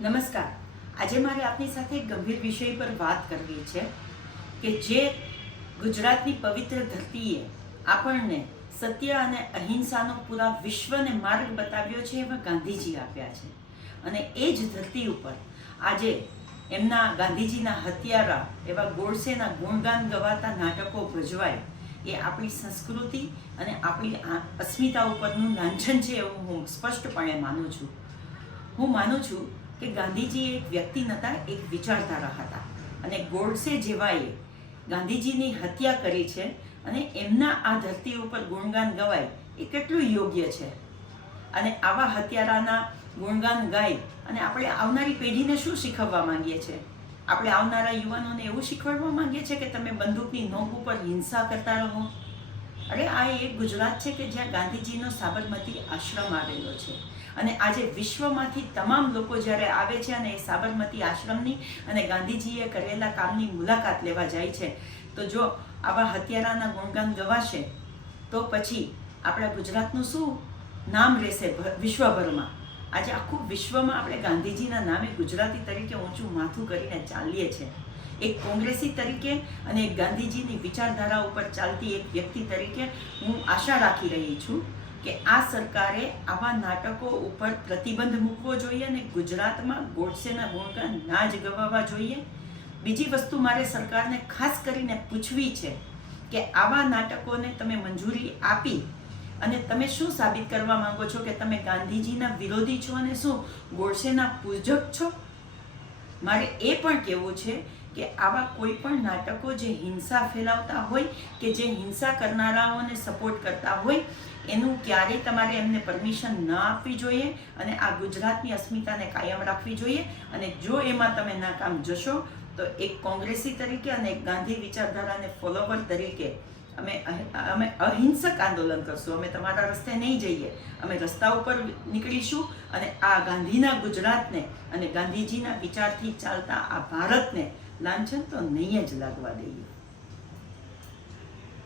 નમસ્કાર. આજે મારે આપની સાથે એક ગંભીર વિષય પર વાત કરવી છે કે જે ગુજરાતની પવિત્ર ધરતીએ આપણને સત્ય અને અહિંસાનો પૂરા વિશ્વને માર્ગ બતાવ્યો છે એવા ગાંધીજી આપ્યા છે. અને એ જ ધરતી ઉપર આજે એમના ગાંધીજીના હત્યારા એવા ગોડસેના ગુણગાન ગવાતા નાટકો ભજવાય એ આપણી સંસ્કૃતિ અને આપણી અસ્મિતા ઉપરનું લાંછન છે એવું હું સ્પષ્ટપણે માનું છું. હું માનું છું કે ગાંધીજી એક વ્યક્તિ નહોતા, એક વિચારધારા હતા. અને ગોડસે જેવાએ ગાંધીજીની હત્યા કરી છે અને એમના આ ધરતી ઉપર ગુણગાન ગવાય એ કેટલું યોગ્ય છે. અને આવા હત્યારાના ગુણગાન ગાય અને આપણે આવનારી પેઢીને શું શીખવવા માંગીએ છીએ? આપણે આવનારા યુવાનોને એવું શીખવાડવા માંગીએ છીએ કે તમે બંદૂકની નોક ઉપર હિંસા કરતા રહો? અરે આ એક ગુજરાત છે કે જ્યાં ગાંધીજીનો સાબરમતી આશ્રમ આવેલો છે. અને આજે વિશ્વમાંથી તમામ લોકો જ્યારે આવે છે અને એ સાબરમતી આશ્રમની અને ગાંધીજીએ કરેલા કામની મુલાકાત લેવા જાય છે, તો જો આવા હત્યારાના ગુણગાન ગવાશે તો પછી આપણા ગુજરાતનું શું નામ રહેશે વિશ્વભરમાં? આજે આખું વિશ્વમાં આપણે ગાંધીજીના નામે ગુજરાતી તરીકે ઊંચું માથું કરીને ચાલીએ છીએ. એક કોંગ્રેસી તરીકે અને એક ગાંધીજીની વિચારધારા ઉપર ચાલતી એક વ્યક્તિ તરીકે હું આશા રાખી રહી છું કે આ સરકારે આવા નાટકો ઉપર પ્રતિબંધ મૂકવો જોઈએ અને ગુજરાતમાં ગોડસેના ગુણગાન ના જ ગવાવા જોઈએ. બીજી વસ્તુ મારે સરકારને ખાસ કરીને પૂછવી છે કે આવા નાટકોને તમે મંજૂરી આપી અને તમે શું સાબિત કરવા માંગો છો? કે તમે ગાંધીજીના વિરોધી છો અને શું ગોડસેના પૂજક છો? મારે એ પણ કહેવું છે કે આવા કોઈ પણ નાટકો જે હિંસા ફેલાવતા હોય કે જે હિંસા કરનારાઓને સપોર્ટ કરતા હોય એનું ક્યારેય તમારે એમને પરમિશન ન આપવી જોઈએ અને આ ગુજરાતની અસ્મિતાને કાયમ રાખવી જોઈએ. અને જો એમાં તમે નાકામ જશો તો એક કોંગ્રેસી તરીકે અને એક ગાંધી વિચારધારાને ફોલોવર તરીકે અમે અહિંસક આંદોલન કરશું. અમે તમારા રસ્તે નહીં જઈએ, અમે રસ્તા ઉપર નીકળીશું અને આ ગાંધીના ગુજરાતને અને ગાંધીજીના વિચારથી ચાલતા આ ભારતને લાંછન તો નહીં જ લાગવા દઈએ.